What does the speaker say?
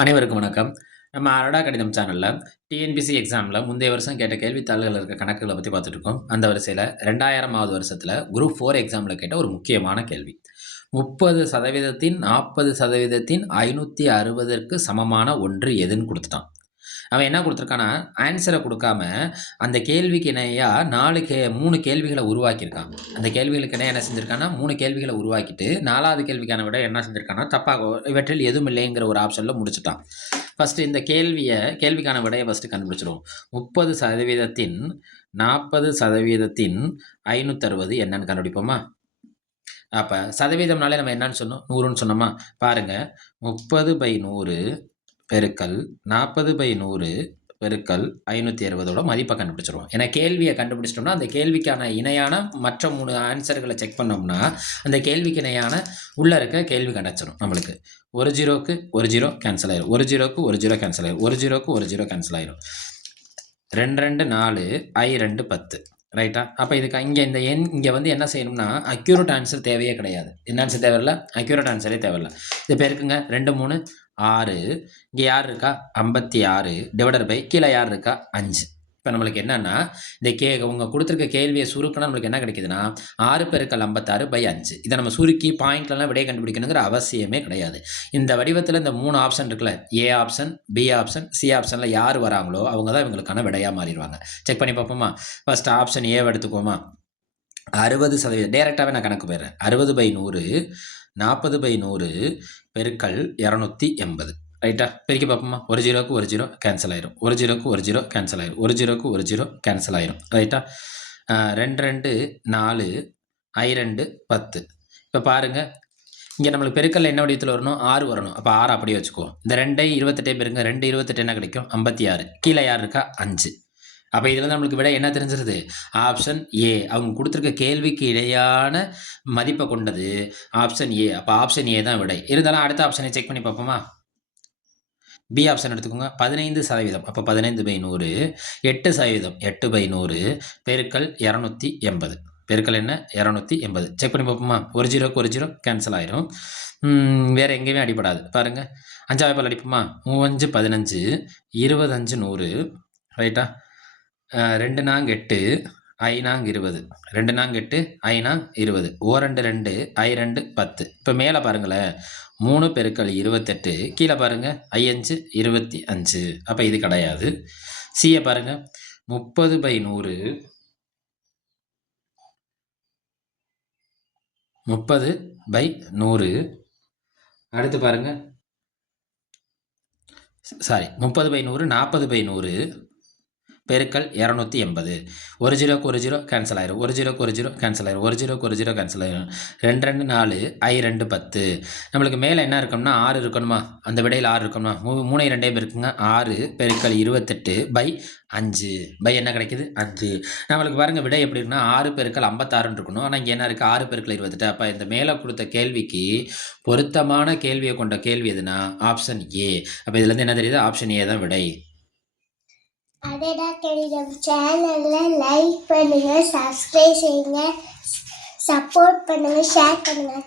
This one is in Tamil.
அனைவருக்கும் வணக்கம். நம்ம அரடா கணிதம் சேனலில் டிஎன்பிசி எக்ஸாமில் முந்தைய வருஷம் கேட்ட கேள்வித்தாள்கள் இருக்க கணக்குகளை பற்றி பார்த்துட்டு இருக்கோம் அந்த வரிசையில் ரெண்டாயிரமாவது வருஷத்தில் குரூப் ஃபோர் எக்ஸாமில் கேட்ட ஒரு முக்கியமான கேள்வி. முப்பது சதவீதத்தின் நாற்பது சதவீதத்தின் ஐநூற்றி அறுபதற்கு சமமான ஒன்று எதுன்னு கொடுத்துட்டான். அவன் என்ன கொடுத்துருக்கானா ஆன்சரை கொடுக்காம அந்த கேள்விக்கு இணையாக நாலு கே மூணு கேள்விகளை உருவாக்கியிருக்கான் அந்த கேள்விகளுக்கு இணையாக என்ன செஞ்சுருக்கானா மூணு கேள்விகளை உருவாக்கிட்டு நாலாவது கேள்விக்கான விட என்ன செஞ்சுருக்கானா தப்பாக இவற்றில் எதுவும் இல்லைங்கிற ஒரு ஆப்ஷனில் முடிச்சுட்டான். ஃபஸ்ட்டு இந்த கேள்வியை கேள்விக்கான விடையை ஃபஸ்ட்டு கண்டுபிடிச்சிடும் முப்பது சதவீதத்தின் நாற்பது சதவீதத்தின் ஐநூற்றறுபது என்னன்னு கண்டுபிடிப்போமா? அப்போ சதவீதம்னாலே நம்ம என்னன்னு சொன்னோம்? நூறுன்னு சொன்னோமா? பாருங்கள் முப்பது பை நூறு பெருக்கல் நாற்பது பை நூறு பெருக்கல் ஐநூற்றி அறுபதோட மதிப்பை கண்டுபிடிச்சிருவோம். ஏன்னா கேள்வியை கண்டுபிடிச்சிட்டோம்னா அந்த கேள்விக்கான இணையான மற்ற மூணு ஆன்சர்களை செக் பண்ணோம்னா அந்த கேள்விக்கு இணையான உள்ளே இருக்க கேள்வி கிடச்சிடும் நம்மளுக்கு. ஒரு ஜீரோக்கு ஒரு ஜீரோ கேன்சல் ஆயிரும். ஒரு ஜீரோக்கு ஒரு ஜீரோ கேன்சல் ஆயிரும். ஒரு ஜீரோக்கு ஒரு ஜீரோ கேன்சல் ஆயிரும். ரெண்டு ரெண்டு நாலு ஐ ரெண்டு பத்து. ரைட்டா அப்போ இதுக்கு இங்கே இந்த எண் இங்கே வந்து என்ன செய்யணும்னா அக்யூரேட் ஆன்சர் தேவையே கிடையாது. என்ன ஆன்சர் தேவையில்ல? அக்யூரேட் ஆன்சரே தேவையில்ல. இது பேருக்குங்க. ரெண்டு மூணு ஆறு. இங்கே யார் இருக்கா? ஐம்பத்தி ஆறு. டிவைடர் பை கீழே யார் இருக்கா? அஞ்சு. இப்போ நம்மளுக்கு என்னென்னா இந்த கே உங்க கொடுத்துருக்க கேள்வியை சுருக்கினா நம்மளுக்கு என்ன கிடைக்குதுன்னா ஆறு பெருக்கள் ஐம்பத்தாறு பை அஞ்சு. இதை நம்ம சுருக்கி பாயிண்ட்லலாம் விடையை கண்டுபிடிக்கணுங்கிற அவசியமே கிடையாது. இந்த வடிவத்தில் இந்த மூணு ஆப்ஷன் இருக்குல்ல A option B option C ஆப்ஷனில் யார் வராங்களோ அவங்க தான் இவங்களுக்கான விடையாக மாறிடுவாங்க. செக் பண்ணி பார்ப்போமா? ஃபஸ்ட் ஆப்ஷன் ஏவை எடுத்துக்கோமா? அறுபது சதவீதம் டேரெக்டாகவே நான் கணக்கு போயிடுறேன். அறுபது பை நூறு நாற்பது பை நூறு பெருக்கல் இரநூத்தி எண்பது. ரைட்டா பெருக்கி பார்ப்போமா? ஒரு ஜீரோக்கு ஒரு ஜீரோ கேன்சல் ஆயிரும். ஒரு ஜீரோக்கு ஒரு ஜீரோ கேன்சல் ஆயிரும். ஒரு ஜீரோக்கு ஒரு ஜீரோ கேன்சல் ஆயிரும். ரைட்டா ரெண்டு ரெண்டு நாலு ஐ ரெண்டு பத்து. இப்போ பாருங்கள் இங்கே நம்மளுக்கு பெருக்கல் என்ன வடிவத்தில் வரணும்? ஆறு வரணும். அப்போ ஆறு அப்படியே வச்சுக்குவோம். இந்த ரெண்டை இருபத்தெட்டே பெருங்க. ரெண்டு இருபத்தெட்டு என்ன கிடைக்கும்? ஐம்பத்தி ஆறு. கீழே யார் இருக்கா? அஞ்சு. அப்போ இதில் நம்மளுக்கு விட என்ன தெரிஞ்சிருது? ஆப்ஷன் ஏ அவங்க கொடுத்துருக்க கேள்விக்கு இடையான மதிப்பை கொண்டது. ஆப்ஷன் ஏ அப்போ ஆப்ஷன் ஏ தான் விடை. இருந்தாலும் அடுத்த ஆப்ஷனை செக் பண்ணி பார்ப்போமா? பி ஆப்ஷன் எடுத்துக்கோங்க. பதினைந்து சதவீதம். அப்போ பதினைந்து பை நூறு எட்டு சதவீதம். எட்டு பை நூறு பெருக்கல் இரநூத்தி எண்பது. பெருக்கள் என்ன? இரநூத்தி எண்பது. செக் பண்ணி பார்ப்போமா? ஒரு ஜீரோக்கு ஒரு ஜீரோ கேன்சல் ஆயிரும். வேறு எங்கேயுமே அடிப்படாது பாருங்கள் அஞ்சாவது பால் அடிப்போமா? மூவஞ்சு பதினஞ்சு இருபத்தஞ்சு நூறு. ரைட்டா ரெண்டு நாங் எட்டு ஐ நாங் இருபது. ரெண்டு நாங் எட்டு ஐ நாங் இருபது. ஓ ரெண்டு ரெண்டு ஐ ரெண்டு பத்து. இப்போ மேலே பாருங்களேன். மூணு பெருக்கள் இருபத்தெட்டு. கீழே பாருங்கள் ஐ அஞ்சு இருபத்தி அஞ்சு. அப்போ இது கிடையாது. சியை பாருங்கள் முப்பது பை நூறு. முப்பது பை நூறு. அடுத்து பாருங்கள் சாரி முப்பது பை நூறு நாற்பது பை நூறு. பெருக்கல் இரநூத்தி எண்பது. ஒரு ஜீரோக்கு ஒரு ஜீரோ கேன்சல் ஆயிரும். ஒரு ஜீரோக்கு ஒரு ஜீரோ கேன்சல் ஆயிரும். ஒரு ஜீரோக்கு ஒரு ஜீரோ கேன்சல் ஆயிரும். ரெண்டு ரெண்டு நாலு ஐ ரெண்டு பத்து. நம்மளுக்கு மேலே என்ன இருக்கணும்னா ஆறு இருக்கணுமா? அந்த விடையில் ஆறு இருக்கணுமா? மூ மூணு ரெண்டே இருக்குங்க. ஆறு பெருக்கல் இருபத்தெட்டு பை அஞ்சு. பை என்ன கிடைக்குது? அஞ்சு. நம்மளுக்கு பாருங்கள் விடை எப்படி இருக்குன்னா ஆறு பெருக்கள் ஐம்பத்தாறுன்னு இருக்கணும். ஆனால் இங்கே என்ன இருக்குது ஆறு பெருக்கள் இருபத்தெட்டு. அப்போ இந்த மேலே கொடுத்த கேள்விக்கு பொருத்தமான கேள்வியை கொண்ட கேள்வி எதுனா ஆப்ஷன் ஏ அப்போ இதுலேருந்து என்ன தெரியுது? ஆப்ஷன் ஏ தான் விடை. அடடா கடிதம் சேனலில் லைக் பண்ணுங்கள் சப்ஸ்கிரைப் செய்யுங்க சப்போர்ட் பண்ணுங்கள் ஷேர் பண்ணுங்கள்